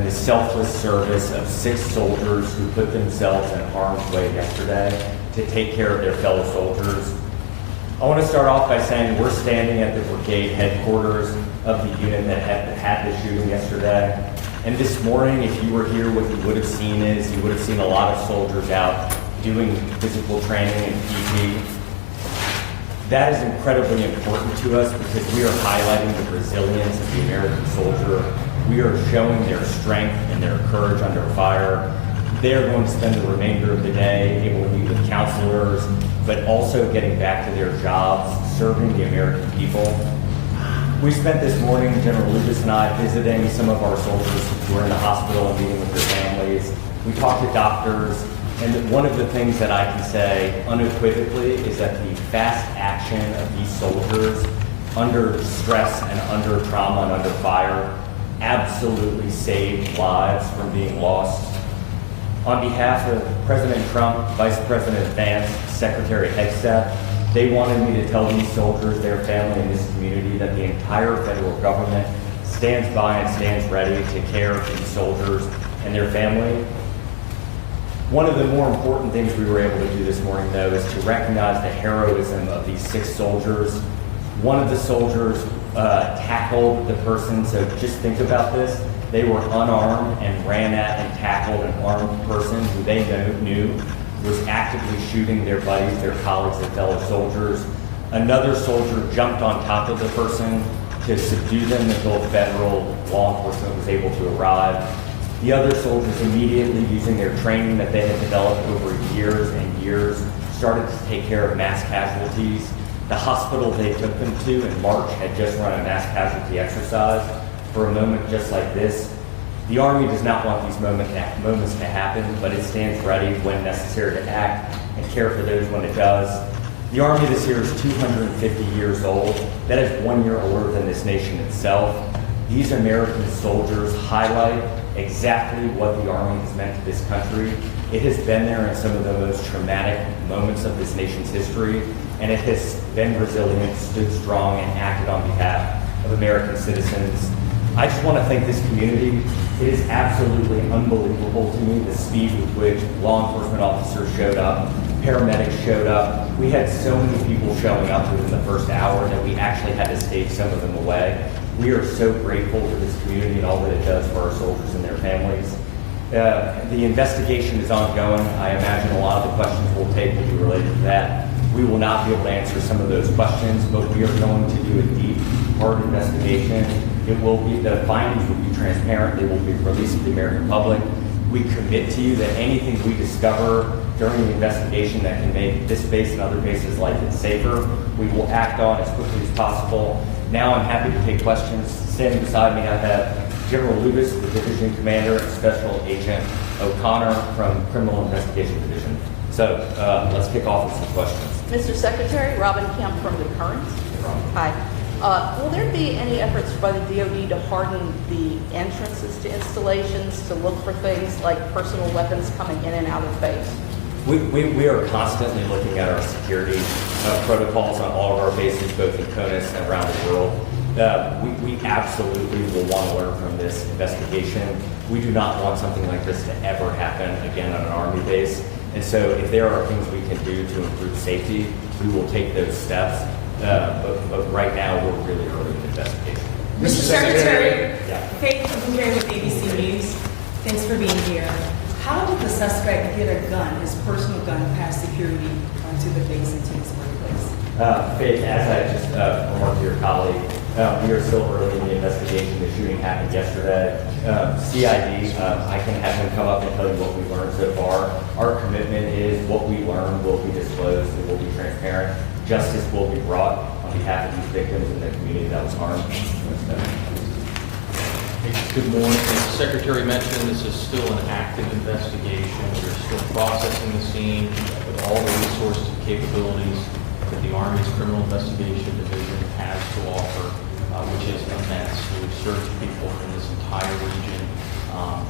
and the selfless service of 6 soldiers who put themselves in harm's way yesterday to take care of their fellow soldiers. I want to start off by saying we're standing at the brigade headquarters of the unit that had the shooting yesterday. And this morning, if you were here, what you would have seen is you would have seen a lot of soldiers out doing physical training and PT. That is incredibly important to us because we are highlighting the resilience of the American soldier. We are showing their strength and their courage under fire. They are going to spend the remainder of the day able to meet with counselors, but also getting back to their jobs, serving the American people. We spent this morning, General Lubas and I, visiting some of our soldiers who are in the hospital and meeting with their families. We talked to doctors, and one of the things that I can say unequivocally is that the fast action of these soldiers under stress and under trauma and under fire absolutely saved lives from being lost. On behalf of President Trump, Vice President Vance, Secretary Hegseth, they wanted me to tell these soldiers, their family, and this community that the entire federal government stands by and stands ready to take care of these soldiers and their family. One of the more important things we were able to do this morning, though, is to recognize the heroism of these 6 soldiers. One of the soldiers tackled the person, so just think about this. They were unarmed and ran at and tackled an armed person who they knew was actively shooting their buddies, their colleagues, and fellow soldiers. Another soldier jumped on top of the person to subdue them until federal law enforcement was able to arrive. The other soldiers immediately, using their training that they had developed over years and years, started to take care of mass casualties. The hospital they took them to in March had just run a mass casualty exercise for a moment just like this. The Army does not want these moments to happen, but it stands ready when necessary to act and care for those when it does. The Army this year is 250 years old. That is 1 year older than this nation itself. These American soldiers highlight exactly what the Army has meant to this country. It has been there in some of the most traumatic moments of this nation's history, and it has been resilient, stood strong, and acted on behalf of American citizens. I just want to thank this community. It is absolutely unbelievable to me the speed with which law enforcement officers showed up, paramedics showed up. We had so many people showing up within the first hour that we actually had to stave some of them away. We are so grateful to this community and all that it does for our soldiers and their families. The investigation is ongoing. I imagine a lot of the questions we'll take will be related to that. We will not be able to answer some of those questions, but we are going to do a deep, hard investigation. The findings will be transparent. They will be released to the American public. We commit to you that anything we discover during the investigation that can make this base and other bases like it safer, we will act on as quickly as possible. Now I'm happy to take questions. Standing beside me, I have General Lubas, the Division Commander, and Special Agent O'Connor from Criminal Investigation Division. So let's kick off with some questions. Mr. Secretary, Robin Kemp from The Current. Hi. Will there be any efforts by the DoD to harden the entrances to installations to look for things like personal weapons coming in and out of base? We are constantly looking at our security protocols on all of our bases, both in CONUS and around the world. We absolutely will want to learn from this investigation. We do not want something like this to ever happen again on an Army base. And so if there are things we can do to improve safety, we will take those steps. But right now, we're really early in the investigation. Mr. Secretary, Yeah. Faith from here with ABC News. Thanks for being here. How did the suspect get a gun, his personal gun, past security to the base and to his workplace? Faith, as I just remarked to your colleague, we are still early in the investigation. The shooting happened yesterday. CID, I can have him come up and tell you what we learned so far. Our commitment is what we learn will be disclosed, it will be transparent. Justice will be brought on behalf of these victims and the community that was harmed. Good morning. As the Secretary mentioned, this is still an active investigation. We're still processing the scene with all the resources and capabilities that the Army's Criminal Investigation Division has to offer, which is immense. We've searched people in this entire region.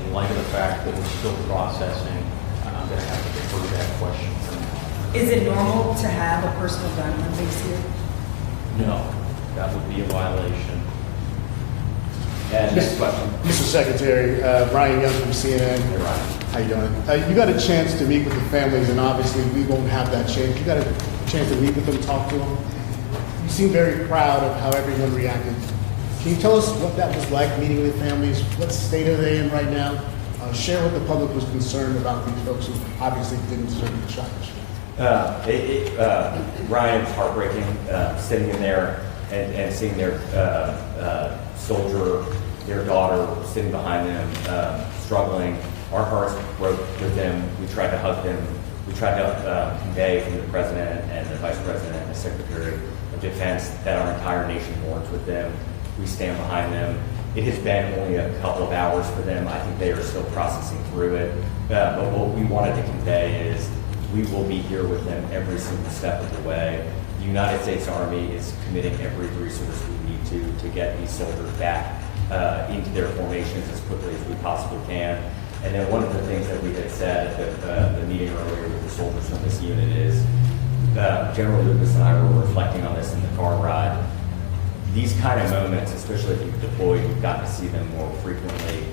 In light of the fact that we're still processing, I'm going to have to defer that question for now. Is it normal to have a personal gun on base here? No, that would be a violation. Next question. Mr. Secretary, Brian Young from CNN. Hey, Ryan. How you doing? You got a chance to meet with the families, and obviously we won't have that chance. You got a chance to meet with them, talk to them. You seem very proud of how everyone reacted. Can you tell us what that was like, meeting with families? What state are they in right now? Share what the public was concerned about these folks who obviously didn't deserve the charge. Ryan, it was heartbreaking sitting in there and seeing their soldier, their daughter sitting behind them, struggling. Our hearts broke with them. We tried to hug them. We tried to convey from the President and the Vice President and the Secretary of Defense that our entire nation mourns with them. We stand behind them. It has been only a couple of hours for them. I think they are still processing through it. But what we wanted to convey is we will be here with them every single step of the way. The United States Army is committing every resource we need to get these soldiers back into their formations as quickly as we possibly can. And then one of the things that we had said at the meeting earlier with the soldiers from this unit is, General Lubas and I were reflecting on this in the car ride. These kind of moments, especially if you've deployed, you've gotten to see them more frequently.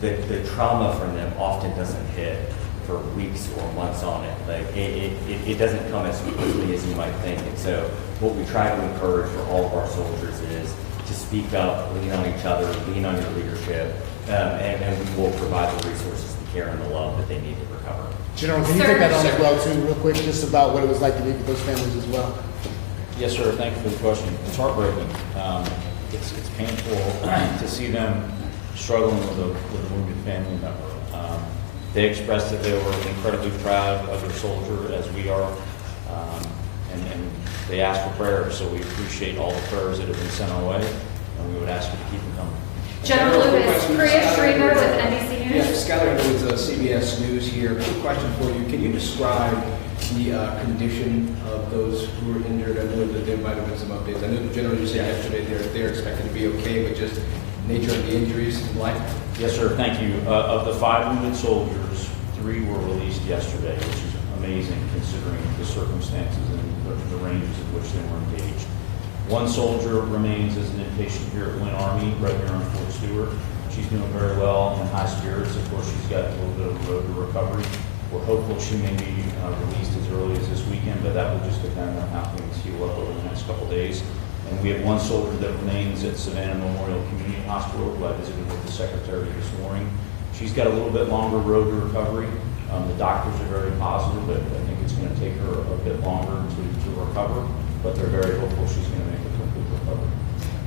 The trauma from them often doesn't hit for weeks or months on it. Like it doesn't come as quickly as you might think. And so what we try to encourage for all of our soldiers is to speak up, lean on each other, lean on your leadership, and we will provide the resources, the care, and the love that they need to recover. General, can you take that on as well, too, real quick, just about what it was like to meet with those families as well? Yes, sir. Thank you for the question. It's heartbreaking. It's painful to see them struggling with a wounded family member. They expressed that they were incredibly proud of their soldier, as we are, and they asked for prayers. So we appreciate all the prayers that have been sent our way, and we would ask you to keep them coming. General Lubas, Priya Schreber with NBC News. Yes, Skyler with CBS News here. Quick question for you. Can you describe the condition of those who were injured? I know that there might have been some updates. I know the general you said yesterday they're expected to be okay, but just nature of the injuries and life? Yes, sir. Thank you. Of the 5 wounded soldiers, 3 were released yesterday, which is amazing considering the circumstances and the ranges at which they were engaged. 1 soldier remains as an inpatient here at Wynn Army, right here on Fort Stewart. She's doing very well and high spirits. Of course, she's got a little bit of a road to recovery. We're hopeful she may be released as early as this weekend, but that will just depend on how things heal up over the next couple of days. And we have 1 soldier that remains at Savannah Memorial Community Hospital, who I visited with the Secretary this morning. She's got a little bit longer road to recovery. The doctors are very positive, but I think it's going to take her a bit longer to recover, but they're very hopeful she's going to make a complete recovery.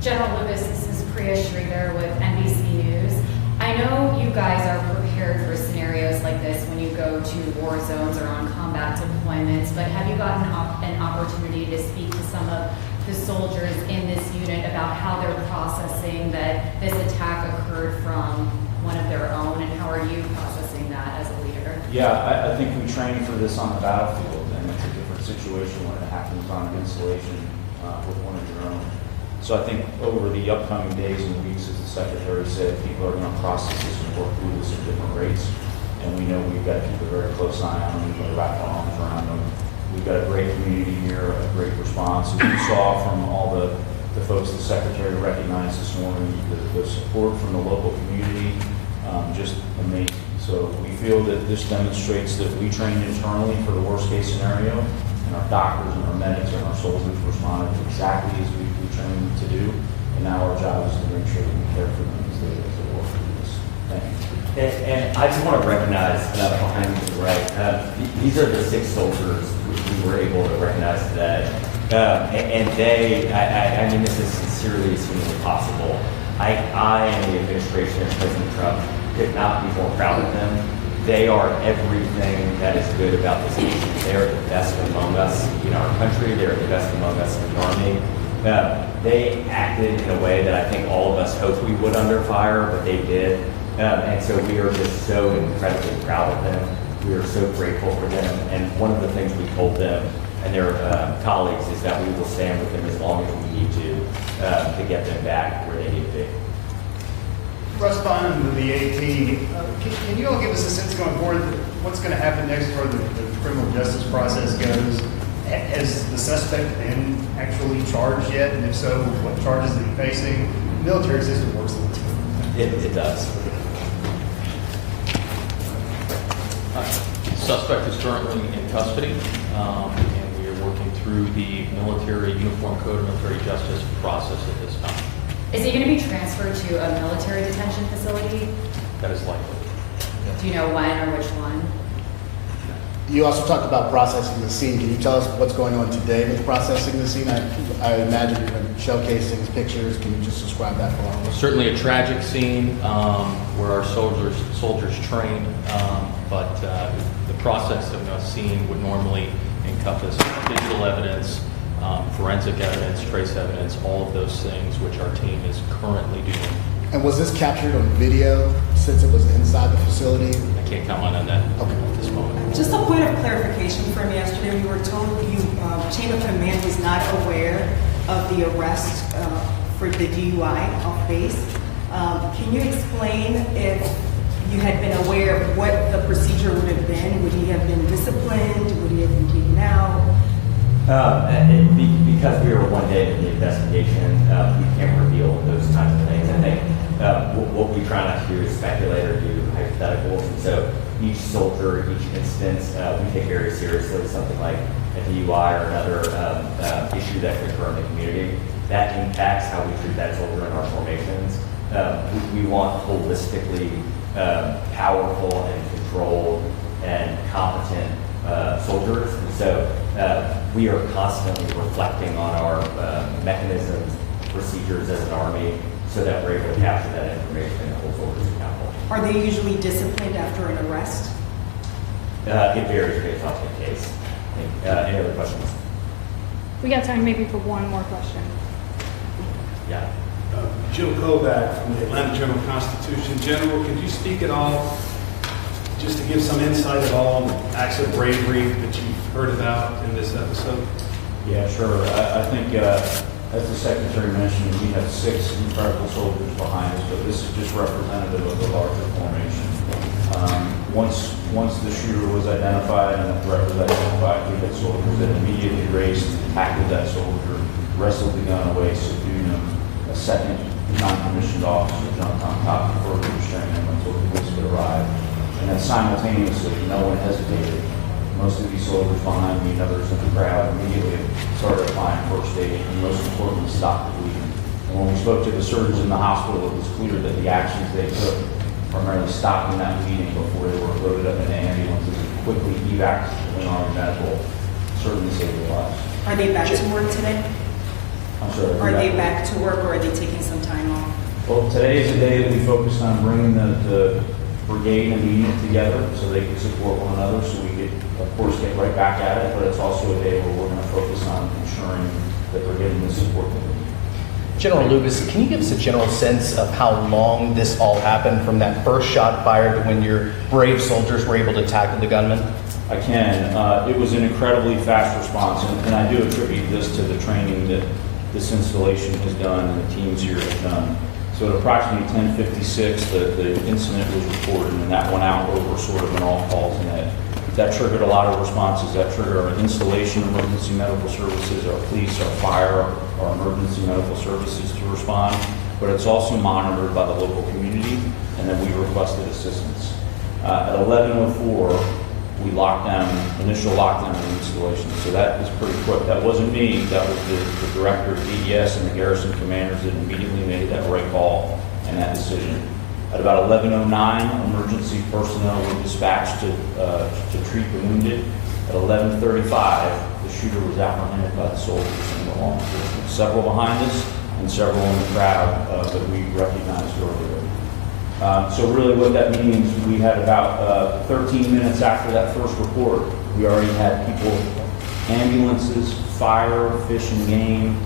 General Lubas, this is Priya Schreber with NBC News. I know you guys are prepared for scenarios like this when you go to war zones or on combat deployments, but have you gotten an opportunity to speak to some of the soldiers in this unit about how they're processing that this attack occurred from one of their own, and how are you processing that as a leader? Yeah, I think we train for this on the battlefield, and it's a different situation when it happens on an installation with one of your own. So I think over the upcoming days and weeks, as the Secretary said, people are going to process this and work through this at different rates. And we know we've got to keep a very close eye on them, we've got to wrap our arms around them. We've got a great community here, a great response. As you saw from all the folks the Secretary recognized this morning, the support from the local community, just amazing. So we feel that this demonstrates that we trained internally for the worst case scenario, and our doctors and our medics and our soldiers responded exactly as we trained them to do. And now our job is to make sure that we care for them as they work through this. Thank you. And I just want to recognize behind me to the right, these are the 6 soldiers we were able to recognize today. And they, I mean this as sincerely as humanly possible. I and the administration and President Trump could not be more proud of them. They are everything that is good about this nation. They are the best among us in our country. They are the best among us in the Army. They acted in a way that I think all of us hoped we would under fire, but they did. And so we are just so incredibly proud of them. We are so grateful for them. And one of the things we told them and their colleagues is that we will stand with them as long as we need to get them back where they need to be. Responding to the AT, can you all give us a sense going forward what's going to happen next where the criminal justice process goes? Has the suspect been actually charged yet? And if so, what charges is he facing? The military system works a little different. It does. Suspect is currently in custody, and we are working through the military uniform code of military justice process at this time. Is he going to be transferred to a military detention facility? That is likely. Do you know when or which one? You also talked about processing the scene. Can you tell us what's going on today with processing the scene? I imagine you're going to showcase things, pictures. Can you just describe that for all of us? Certainly a tragic scene where our soldiers train, but the process of a scene would normally encompass digital evidence, forensic evidence, trace evidence, all of those things which our team is currently doing. And was this captured on video since it was inside the facility? I can't comment on that at this moment. Just a point of clarification from yesterday, we were told chain of command was not aware of the arrest for the DUI off base. Can you explain if you had been aware of what the procedure would have been? Would he have been disciplined? Would he have been taken out? Because we were one day into the investigation, we can't reveal those kinds of things. I think what we try not to do is speculate or do hypotheticals. And so each soldier, each instance, we take very seriously. Something like a DUI or another issue that could occur in the community, that impacts how we treat that soldier in our formations. We want holistically powerful and controlled and competent soldiers. And so we are constantly reflecting on our mechanisms, procedures as an Army, so that we're able to capture that information and hold soldiers accountable. Are they usually disciplined after an arrest? It varies based off the case. Any other questions? We got time maybe for one more question. Yeah. Jim Kovac from the Atlanta Journal-Constitution. General, could you speak at all, just to give some insight at all on the acts of bravery that you've heard about in this episode? Yeah, sure. I think, as the Secretary mentioned, we have 6 incredible soldiers behind us, but this is just representative of the larger formation. Once the shooter was identified and the threat was identified, we had soldiers that immediately raced, tackled that soldier, wrestled the gun away, subdued him. A second non-commissioned officer jumped on top to further restrain him until the police could arrive. And then simultaneously, no one hesitated. Most of these soldiers behind me and others in the crowd immediately started applying first aid and most importantly stopped the bleeding. And when we spoke to the surgeons in the hospital, it was clear that the actions they took, primarily stopping that bleeding before they were loaded up in ambulances and quickly evac to the Army Medical, certainly saved their lives. Are they back to work today? I'm sorry. Are they back to work or are they taking some time off? Well, today is the day that we focused on bringing the brigade and the unit together so they could support one another, so we could, of course, get right back at it, but it's also a day where we're going to focus on ensuring that they're getting the support that they need. General Lubas, can you give us a general sense of how long this all happened from that first shot fired to when your brave soldiers were able to tackle the gunman? I can. It was an incredibly fast response, and I do attribute this to the training that this installation has done and the teams here have done. So at approximately 10:56, the incident was reported, and that went out over sort of an all calls net. That triggered a lot of responses. That triggered our installation, emergency medical services, our police, our fire, our emergency medical services to respond. But it's also monitored by the local community, and then we requested assistance. At 11:04, we locked down, initial lockdown of the installation. So that was pretty quick. That wasn't me. That was the director of DES and the garrison commanders that immediately made that right call and that decision. At about 11:09, emergency personnel were dispatched to treat the wounded. At 11:35, the shooter was apprehended by the soldiers and the law enforcement. Several behind us and several in the crowd that we recognized earlier. So really what that means, we had about 13 minutes after that first report, we already had people, ambulances, fire, fish and game,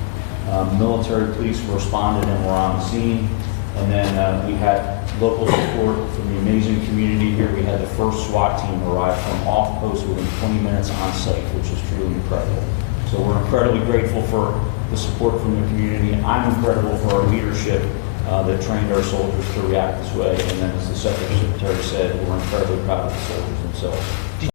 military police responded and were on the scene. And then we had local support from the amazing community here. We had the first SWAT team arrive from off post within 20 minutes on site, which is truly incredible. So we're incredibly grateful for the support from the community. I'm incredible for our leadership that trained our soldiers to react this way. And then as the Secretary said, we're incredibly proud of the soldiers themselves.